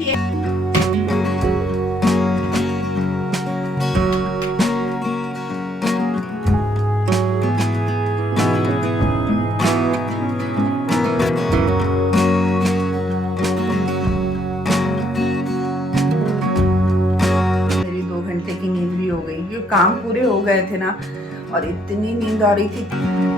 बैठिए। मेरी 2 घंटे की नींद भी हो गई क्योंकि काम पूरे हो गए थे ना, और इतनी नींद आ रही थी।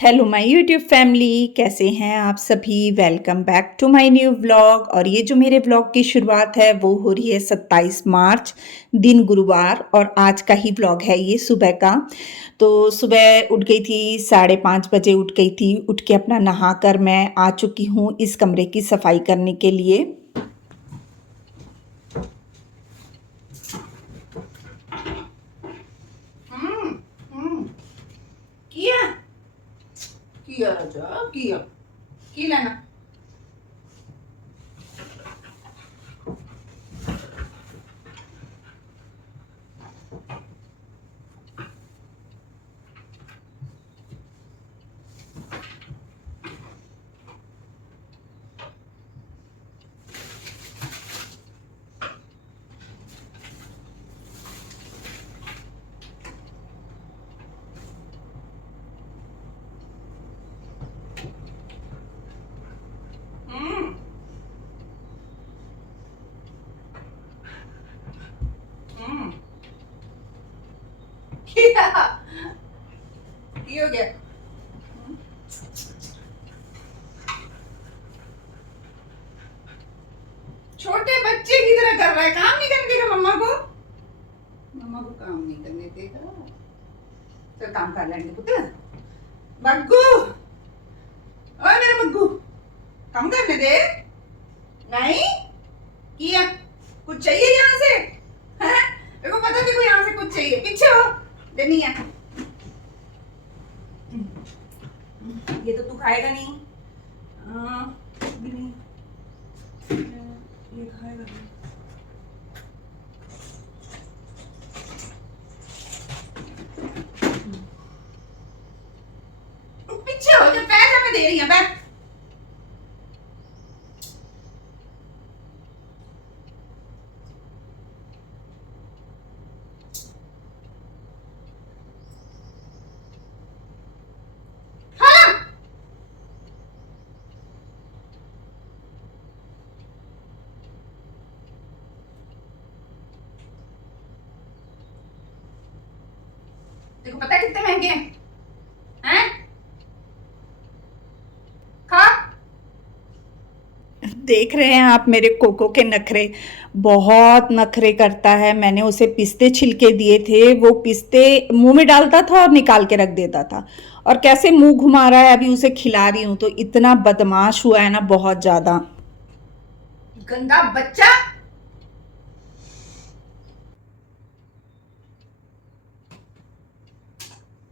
हेलो माय यूट्यूब फैमिली, कैसे हैं आप सभी। Welcome back to my new vlog. और ये जो मेरे व्लॉग की शुरुआत है वो हो रही है 27 मार्च दिन गुरुवार, और आज का ही व्लॉग है ये सुबह का। तो सुबह उठ गई थी, 5:30 बजे उठ गई थी। उठ के अपना नहा कर मैं आ चुकी हूँ इस कमरे की सफाई करने के लिए। किया किया राजा, किया की लेना। किया की हो गया। छोटे बच्चे की तरह कर रहा है, काम नहीं करने देगा मम्मा को। मम्मा को काम नहीं करने देगा। तो काम कर लेंगे पुत्र। बग्गू, ओए मेरा बग्गू, काम करने दे। नहीं किया, कुछ चाहिए यहाँ से? हैं? मेरे को पता देखो यहाँ से कुछ चाहिए, पीछे हो। देनी है ये तो तू खाएगा नहीं। भी नहीं, ये खाएगा नहीं। पीछे हो, जो पैसा मैं दे रही हूँ बैठ। देखो पता है कितने महंगे हैं? हैं? खा। देख रहे हैं आप मेरे कोको के नखरे, बहुत नखरे करता है। मैंने उसे पिस्ते छिलके दिए थे, वो पिस्ते मुंह में डालता था और निकाल के रख देता था। और कैसे मुंह घुमा रहा है, अभी उसे खिला रही हूं तो इतना बदमाश हुआ है ना, बहुत ज्यादा गंदा बच्चा।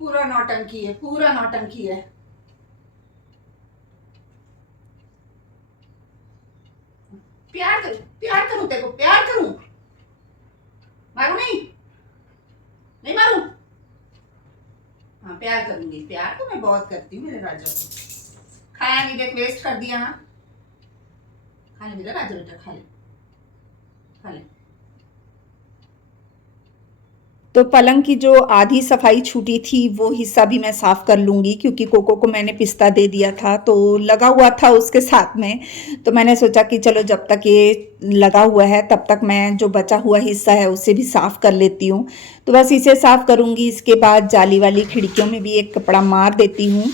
पूरा नौटंकी है, पूरा नौटंकी है। प्यार करूं, प्यार करूं, तेरे को प्यार करूं। मारू नहीं, नहीं मारू। हाँ प्यार करूंगी, प्यार तो मैं बहुत करती हूँ मेरे राजा को। खाया नहीं, देख वेस्ट कर दिया। हाँ खा ले मेरा राजा बेटा, खा ले, खा ले। तो पलंग की जो आधी सफाई छूटी थी वो हिस्सा भी मैं साफ कर लूँगी, क्योंकि कोको को मैंने पिस्ता दे दिया था तो लगा हुआ था उसके साथ में। तो मैंने सोचा कि चलो जब तक ये लगा हुआ है तब तक मैं जो बचा हुआ हिस्सा है उसे भी साफ कर लेती हूँ। तो बस इसे साफ करूँगी, इसके बाद जाली वाली खिड़कियों में भी एक कपड़ा मार देती हूँ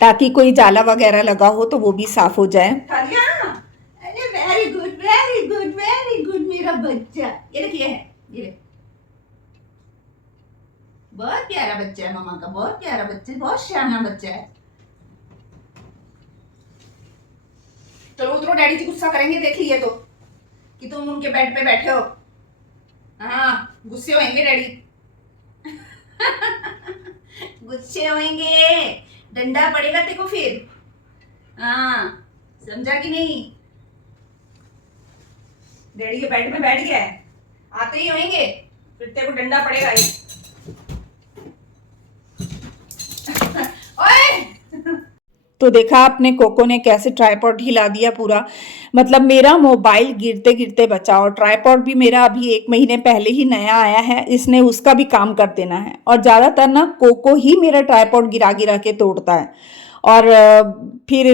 ताकि कोई जाला वगैरह लगा हो तो वो भी साफ हो जाए। अरे very good, very good, very good मेरा बच्चा। ये देखिए है, ये बहुत प्यारा बच्चा है मामा का, बहुत प्यारा बच्चा है, बहुत शहाना बच्चा है। चलो उधरो, डैडी जी गुस्सा करेंगे देख लिए तो, कि तुम उनके बेड पे बैठे हो। हाँ गुस्से होंगे डैडी। गुस्से होंगे, डंडा पड़ेगा तेरे को फिर। हाँ समझा कि नहीं? डैडी के बेड में बैठ गया है, आते ही होंगे फिर तेरे को डंडा पड़ेगा ही। ओए तो देखा आपने कोको ने कैसे ट्राइपॉड हिला दिया पूरा। मतलब मेरा मोबाइल गिरते गिरते बचा, और ट्राइपॉड भी मेरा अभी 1 महीने पहले ही नया आया है, इसने उसका भी काम कर देना है। और ज़्यादातर ना कोको ही मेरा ट्राइपॉड गिरा गिरा के तोड़ता है। और फिर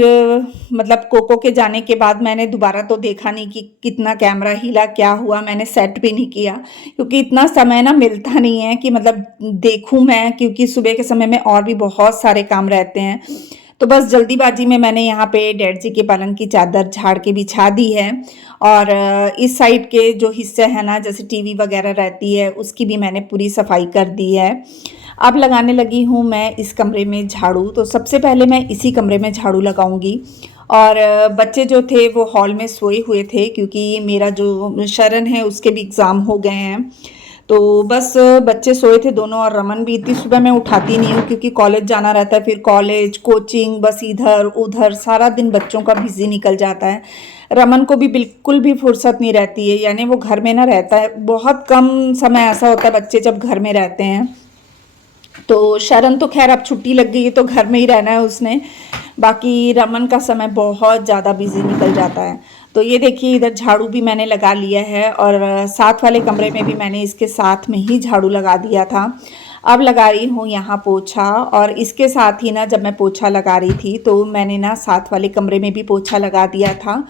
मतलब कोको के जाने के बाद मैंने दोबारा तो देखा नहीं कि कितना कैमरा हिला, क्या हुआ, मैंने सेट भी नहीं किया, क्योंकि इतना समय ना मिलता नहीं है कि मतलब देखूं मैं, क्योंकि सुबह के समय में और भी बहुत सारे काम रहते हैं। तो बस जल्दीबाजी में मैंने यहाँ पे डैड जी के पलंग की चादर झाड़ के बिछा दी है। और इस साइड के जो हिस्से हैं ना, जैसे टीवी वगैरह रहती है, उसकी भी मैंने पूरी सफाई कर दी है। अब लगाने लगी हूँ मैं इस कमरे में झाड़ू। तो सबसे पहले मैं इसी कमरे में झाड़ू लगाऊंगी। और बच्चे जो थे वो हॉल में सोए हुए थे, क्योंकि मेरा जो शरण है उसके भी एग्ज़ाम हो गए हैं। तो बस बच्चे सोए थे दोनों, और रमन भी इतनी सुबह मैं उठाती नहीं हूँ, क्योंकि कॉलेज जाना रहता है, फिर कॉलेज कोचिंग बस इधर उधर सारा दिन बच्चों का बिजी निकल जाता है। रमन को भी बिल्कुल भी फुर्सत नहीं रहती है, यानी वो घर में ना रहता है, बहुत कम समय ऐसा होता है बच्चे जब घर में रहते हैं। तो शरण तो खैर अब छुट्टी लग गई है तो घर में ही रहना है उसने। बाकी रमन का समय बहुत ज़्यादा बिजी निकल जाता है। तो ये देखिए इधर झाड़ू भी मैंने लगा लिया है, और साथ वाले कमरे में भी मैंने इसके साथ में ही झाड़ू लगा दिया था। अब लगा रही हूँ यहाँ पोछा। और इसके साथ ही ना जब मैं पोछा लगा रही थी तो मैंने ना साथ वाले कमरे में भी पोछा लगा दिया था,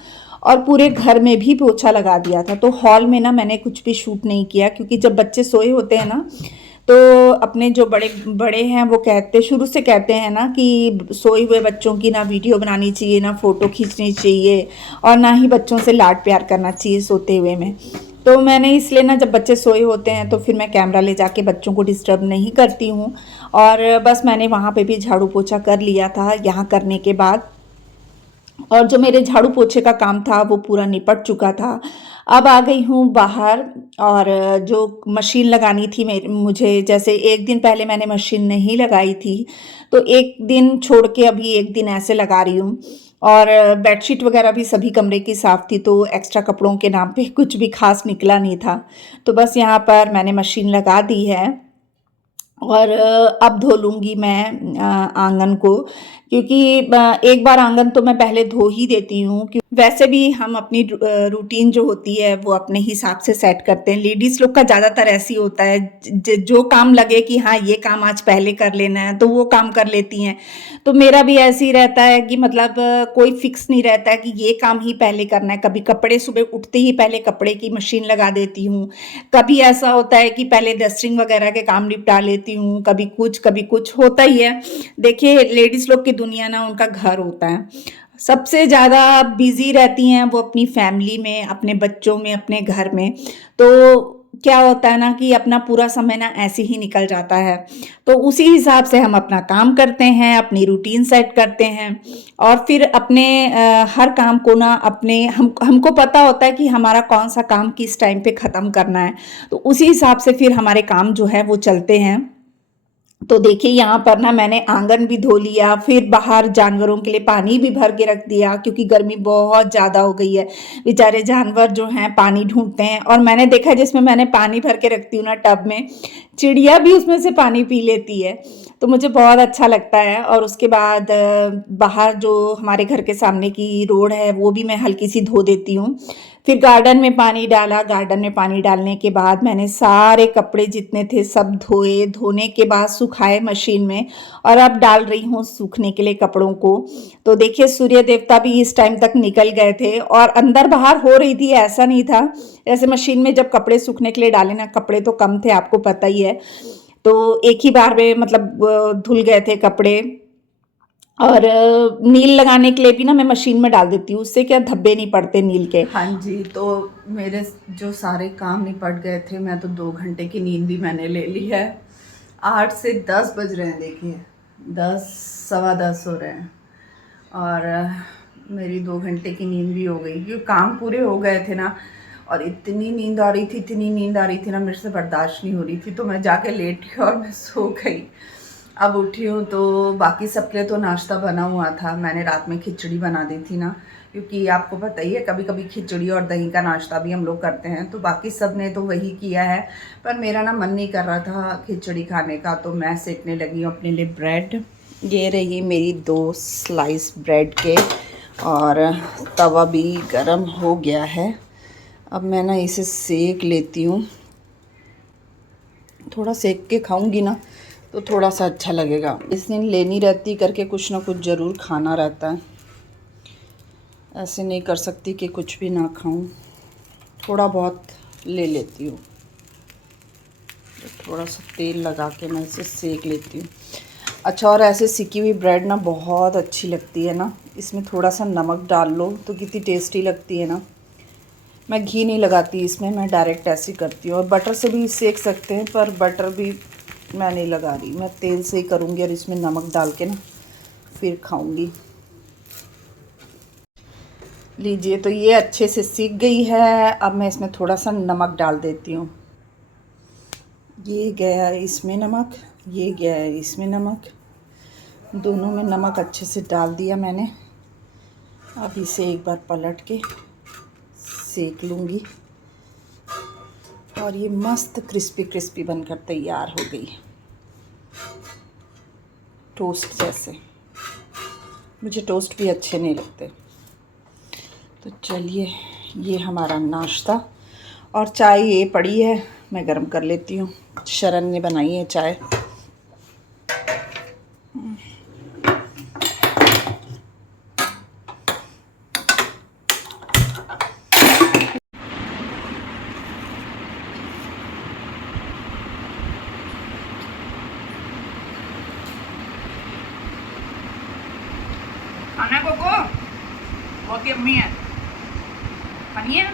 और पूरे घर में भी पोछा लगा दिया था। तो हॉल में ना मैंने कुछ भी शूट नहीं किया, क्योंकि जब बच्चे सोए होते हैं ना, तो अपने जो बड़े बड़े हैं वो कहते शुरू से कहते हैं ना कि सोए हुए बच्चों की ना वीडियो बनानी चाहिए, ना फ़ोटो खींचनी चाहिए, और ना ही बच्चों से लाड प्यार करना चाहिए सोते हुए में। तो मैंने इसलिए ना जब बच्चे सोए होते हैं तो फिर मैं कैमरा ले जाके बच्चों को डिस्टर्ब नहीं करती हूँ। और बस मैंने वहाँ पे भी झाड़ू पोछा कर लिया था यहाँ करने के बाद। और जो मेरे झाड़ू पोछे का काम था वो पूरा निपट चुका था। अब आ गई हूँ बाहर। और जो मशीन लगानी थी मुझे, जैसे एक दिन पहले मैंने मशीन नहीं लगाई थी, तो एक दिन छोड़ के अभी एक दिन ऐसे लगा रही हूँ। और बेडशीट वगैरह भी सभी कमरे की साफ़ थी, तो एक्स्ट्रा कपड़ों के नाम पे कुछ भी खास निकला नहीं था। तो बस यहाँ पर मैंने मशीन लगा दी है। और अब धो लूँगी मैं आंगन को, क्योंकि एक बार आंगन तो मैं पहले धो ही देती हूँ। वैसे भी हम अपनी रूटीन जो होती है वो अपने हिसाब से सेट करते हैं। लेडीज़ लोग का ज़्यादातर ऐसे ही होता है, जो काम लगे कि हाँ ये काम आज पहले कर लेना है तो वो काम कर लेती हैं। तो मेरा भी ऐसे ही रहता है कि मतलब कोई फिक्स नहीं रहता है कि ये काम ही पहले करना है। कभी कपड़े सुबह उठते ही पहले कपड़े की मशीन लगा देती हूँ, कभी ऐसा होता है कि पहले डस्टिंग वगैरह के काम निपटा लेती हूँ, कभी कुछ होता ही है। देखिए लेडीज़ लोग की दुनिया ना उनका घर होता है, सबसे ज़्यादा बिजी रहती हैं वो अपनी फैमिली में, अपने बच्चों में, अपने घर में। तो क्या होता है ना कि अपना पूरा समय ना ऐसे ही निकल जाता है। तो उसी हिसाब से हम अपना काम करते हैं, अपनी रूटीन सेट करते हैं, और फिर अपने हर काम को ना अपने हमको पता होता है कि हमारा कौन सा काम किस टाइम पे ख़त्म करना है। तो उसी हिसाब से फिर हमारे काम जो है वो चलते हैं। तो देखिए यहाँ पर ना मैंने आंगन भी धो लिया, फिर बाहर जानवरों के लिए पानी भी भर के रख दिया, क्योंकि गर्मी बहुत ज़्यादा हो गई है। बेचारे जानवर जो हैं पानी ढूंढते हैं, और मैंने देखा जिसमें मैंने पानी भर के रखती हूँ ना टब में, चिड़िया भी उसमें से पानी पी लेती है। तो मुझे बहुत अच्छा लगता है। और उसके बाद बाहर जो हमारे घर के सामने की रोड है वो भी मैं हल्की सी धो देती हूँ। फिर गार्डन में पानी डाला, गार्डन में पानी डालने के बाद मैंने सारे कपड़े जितने थे सब धोए, धोने के बाद सुखाए मशीन में, और अब डाल रही हूँ सूखने के लिए कपड़ों को। तो देखिए सूर्य देवता भी इस टाइम तक निकल गए थे, और अंदर बाहर हो रही थी, ऐसा नहीं था। जैसे मशीन में जब कपड़े सूखने के लिए डाले ना, कपड़े तो कम थे आपको पता ही है, तो एक ही बार में मतलब धुल गए थे कपड़े। और नील लगाने के लिए भी ना मैं मशीन में डाल देती हूँ, उससे क्या धब्बे नहीं पड़ते नील के। हाँ जी, तो मेरे जो सारे काम निपट गए थे, मैं तो 2 घंटे की नींद भी मैंने ले ली है। 8 से 10 बज रहे हैं, देखिए 10 सवा 10 हो रहे हैं, और मेरी 2 घंटे की नींद भी हो गई, क्योंकि काम पूरे हो गए थे ना। और इतनी नींद आ रही थी, इतनी नींद आ रही थी ना, मेरे से बर्दाश्त नहीं हो रही थी, तो मैं जाके लेटी और मैं सो गई। अब उठी हूँ तो बाकी सबके लिए तो नाश्ता बना हुआ था, मैंने रात में खिचड़ी बना दी थी ना, क्योंकि आपको पता ही है कभी कभी खिचड़ी और दही का नाश्ता भी हम लोग करते हैं, तो बाकी सब ने तो वही किया है। पर मेरा ना मन नहीं कर रहा था खिचड़ी खाने का, तो मैं सेकने लगी हूँ अपने लिए ब्रेड। ये रही मेरी 2 स्लाइस ब्रेड के, और तवा भी गरम हो गया है। अब मैं ना इसे सेक लेती हूँ। थोड़ा सेक के खाऊंगी ना तो थोड़ा सा अच्छा लगेगा। इस दिन लेनी रहती करके कुछ ना कुछ ज़रूर खाना रहता है, ऐसे नहीं कर सकती कि कुछ भी ना खाऊं। थोड़ा बहुत ले लेती हूँ, थोड़ा सा तेल लगा के मैं इसे सेक लेती हूँ। अच्छा, और ऐसे सिकी हुई ब्रेड ना बहुत अच्छी लगती है ना, इसमें थोड़ा सा नमक डाल लो तो कितनी टेस्टी लगती है ना। मैं घी नहीं लगाती इसमें, मैं डायरेक्ट ऐसे करती हूँ। और बटर से भी सेक सकते हैं, पर बटर भी मैं नहीं लगा रही, मैं तेल से ही करूँगी और इसमें नमक डाल के ना फिर खाऊँगी। लीजिए, तो ये अच्छे से सीख गई है। अब मैं इसमें थोड़ा सा नमक डाल देती हूँ। ये गया इसमें नमक, ये गया है इसमें नमक, दोनों में नमक अच्छे से डाल दिया मैंने। अब इसे एक बार पलट के सेक लूँगी और ये मस्त क्रिस्पी क्रिस्पी बनकर तैयार हो गई, टोस्ट जैसे। मुझे टोस्ट भी अच्छे नहीं लगते। तो चलिए, ये हमारा नाश्ता, और चाय ये पड़ी है, मैं गरम कर लेती हूँ। शरण ने बनाई है चाय। खाना कोको बहुत ही अम्मी है, खानी है।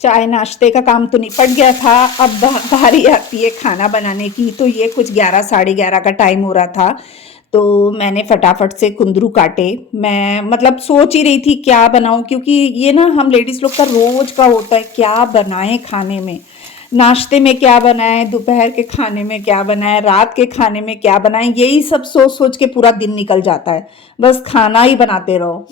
चाय नाश्ते का काम तो निपट गया था, अब बारी आती है खाना बनाने की। तो ये कुछ 11 साढ़े 11 का टाइम हो रहा था, तो मैंने फटाफट से कुंदरू काटे। मैं मतलब सोच ही रही थी क्या बनाऊं, क्योंकि ये ना हम लेडीज़ लोग का रोज का होता है क्या बनाएं खाने में। नाश्ते में क्या बनाएं, दोपहर के खाने में क्या बनाएं, रात के खाने में क्या बनाएं, यही सब सोच सोच के पूरा दिन निकल जाता है, बस खाना ही बनाते रहो।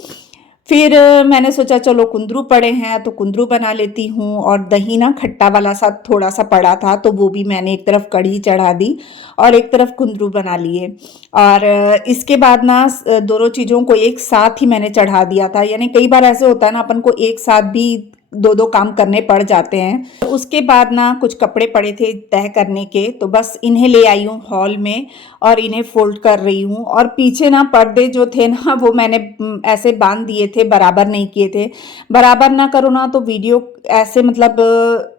फिर मैंने सोचा चलो कुंदरू पड़े हैं तो कुंदरू बना लेती हूँ, और दही ना खट्टा वाला सा थोड़ा सा पड़ा था, तो वो भी मैंने एक तरफ कढ़ी चढ़ा दी और एक तरफ कुंदरू बना लिए। और इसके बाद ना दोनों चीज़ों को एक साथ ही मैंने चढ़ा दिया था। यानी कई बार ऐसे होता है ना, अपन को एक साथ भी दो दो काम करने पड़ जाते हैं। तो उसके बाद ना कुछ कपड़े पड़े थे तह करने के, तो बस इन्हें ले आई हूँ हॉल में और इन्हें फोल्ड कर रही हूँ। और पीछे ना पर्दे जो थे ना वो मैंने ऐसे बांध दिए थे, बराबर नहीं किए थे। बराबर ना करो ना तो वीडियो ऐसे मतलब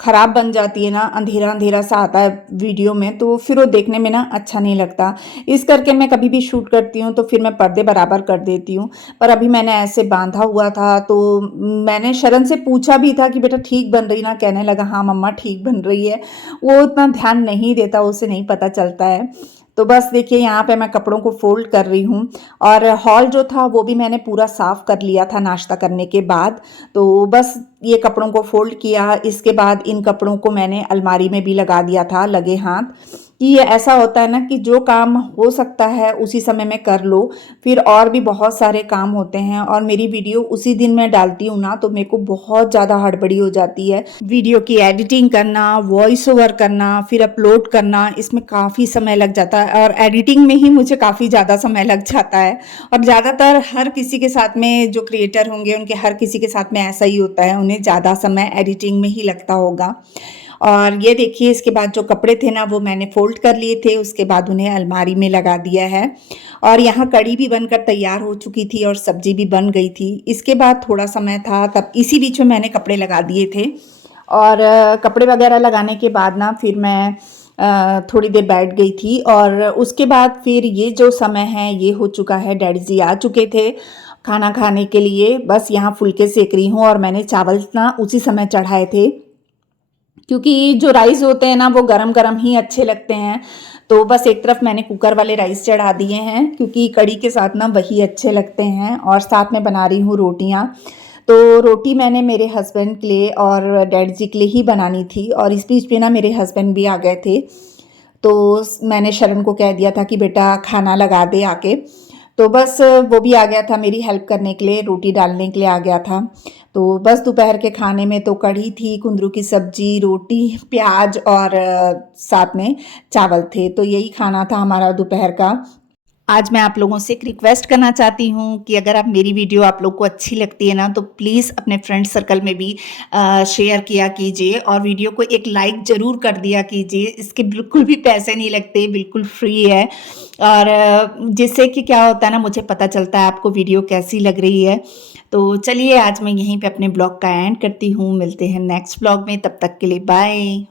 खराब बन जाती है ना, अंधेरा अंधेरा सा आता है वीडियो में, तो फिर वो देखने में ना अच्छा नहीं लगता। इस करके मैं कभी भी शूट करती हूँ तो फिर मैं पर्दे बराबर कर देती हूँ। पर अभी मैंने ऐसे बांधा हुआ था, तो मैंने शरण से पूछा भी था कि बेटा ठीक बन रही ना, कहने लगा हाँ मम्मा ठीक बन रही है। वो उतना ध्यान नहीं देता, उसे नहीं पता चलता है। तो बस देखिए, यहाँ पे मैं कपड़ों को फोल्ड कर रही हूँ। और हॉल जो था वो भी मैंने पूरा साफ कर लिया था नाश्ता करने के बाद। तो बस ये कपड़ों को फोल्ड किया, इसके बाद इन कपड़ों को मैंने अलमारी में भी लगा दिया था लगे हाथ। कि ये ऐसा होता है ना कि जो काम हो सकता है उसी समय में कर लो, फिर और भी बहुत सारे काम होते हैं। और मेरी वीडियो उसी दिन मैं डालती हूँ ना, तो मेरे को बहुत ज़्यादा हड़बड़ी हो जाती है। वीडियो की एडिटिंग करना, वॉइस ओवर करना, फिर अपलोड करना, इसमें काफ़ी समय लग जाता है। और एडिटिंग में ही मुझे काफ़ी ज़्यादा समय लग जाता है। और ज़्यादातर हर किसी के साथ में जो क्रिएटर होंगे उनके हर किसी के साथ में ऐसा ही होता है, उन्हें ज़्यादा समय एडिटिंग में ही लगता होगा। और ये देखिए, इसके बाद जो कपड़े थे ना वो मैंने फोल्ड कर लिए थे, उसके बाद उन्हें अलमारी में लगा दिया है। और यहाँ कढ़ी भी बनकर तैयार हो चुकी थी और सब्जी भी बन गई थी। इसके बाद थोड़ा समय था, तब इसी बीच में मैंने कपड़े लगा दिए थे। और कपड़े वगैरह लगाने के बाद ना फिर मैं थोड़ी देर बैठ गई थी। और उसके बाद फिर ये जो समय है ये हो चुका है, डैडी जी आ चुके थे खाना खाने के लिए। बस यहाँ फुलके सेक रही हूँ, और मैंने चावल ना उसी समय चढ़ाए थे, क्योंकि जो राइस होते हैं ना वो गरम गरम ही अच्छे लगते हैं। तो बस एक तरफ मैंने कुकर वाले राइस चढ़ा दिए हैं, क्योंकि कढ़ी के साथ ना वही अच्छे लगते हैं। और साथ में बना रही हूँ रोटियाँ। तो रोटी मैंने मेरे हस्बैंड के लिए और डैड जी के लिए ही बनानी थी, और इस बीच में ना मेरे हस्बैंड भी आ गए थे। तो मैंने शरण को कह दिया था कि बेटा खाना लगा दे आके। तो बस वो भी आ गया था मेरी हेल्प करने के लिए, रोटी डालने के लिए आ गया था। तो बस दोपहर के खाने में तो कढ़ी थी, कुंदरू की सब्जी, रोटी, प्याज और साथ में चावल थे। तो यही खाना था हमारा दोपहर का। आज मैं आप लोगों से एक रिक्वेस्ट करना चाहती हूँ कि अगर आप मेरी वीडियो आप लोग को अच्छी लगती है ना, तो प्लीज़ अपने फ्रेंड सर्कल में भी शेयर किया कीजिए, और वीडियो को एक लाइक ज़रूर कर दिया कीजिए। इसके बिल्कुल भी पैसे नहीं लगते, बिल्कुल फ्री है। और जिससे कि क्या होता है ना, मुझे पता चलता है आपको वीडियो कैसी लग रही है। तो चलिए आज मैं यहीं पे अपने ब्लॉग का एंड करती हूँ। मिलते हैं नेक्स्ट ब्लॉग में, तब तक के लिए बाय।